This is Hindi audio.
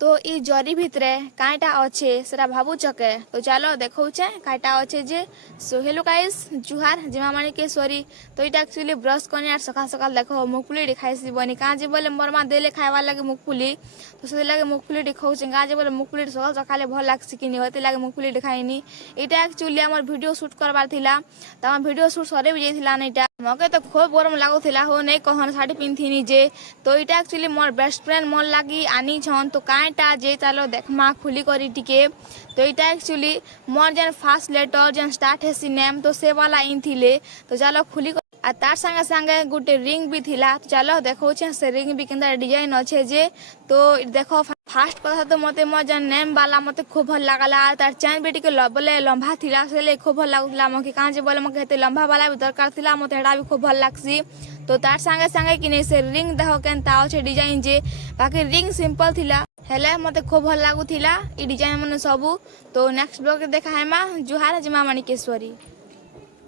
तो ई जरी भितरे काईटा अच्छे सेरा भावुचके तो चलो देखौचे काईटा अच्छे जे। सो हेलो गाइस जुहार जिमा माणिकेश्वरी। तो इटा एक्चुअली ब्रश करनी आर सकाल सकाल देखो मुगफुली खाइसी बनी काँ जे बोले मोर माँ देले खाइबार लगे मुगफुली तो से लगे मुगफुली दिखाऊचे गाँ जे बोले मुगफुली सकाल सकाले भल लागसी कि होते लगे मुगफुली दिखाइनी। इटा एक्चुअली आमर वीडियो शूट करबार थिला तो आम वीडियो शूट सरे भी जाइथिला नैटा मके तो खूब गरम लागुथिला हो नहीं कहन साड़ी पिंधिनी जे। तो इटा एक्चुअली मोर बेस्ट फ्रेंड मोर लागी आनी छन तो काईटा जे चलो देखमा खुली करी टिके। तो इटा एक्चुअली मोर जेन फास्ट लेटर जेन स्टार्ट हेसी नेम तो से वाला इन थिले तो चलो खुली आ तार संगे संगे गुटे रिंग भी थिला तो चलो देखो से रिंग भी केंदा डिजाइन अच्छे जे। तो देखो फास्ट कथा तो मते मो जेन नेम वाला मते खूब भल लागला तार चैन बेटी के बोले लंबा थिला से ले खूब भल लागुला मके काँ जे बोले मके हेते लंबा वाला भी दरकार थिला मते हेडा भी खूब भल लागसी। तो तार संगे संगे कि नहीं से रिंग देखो केनता अच्छे डिजाइन जे बाकी रिंग सिंपल थिला हेले मते खूब भल लागुथिला ई डिजाइन मन सबू। तो नेक्स्ट ब्लॉग देखा हेमा जुहार जिमा माणिकेश्वरी।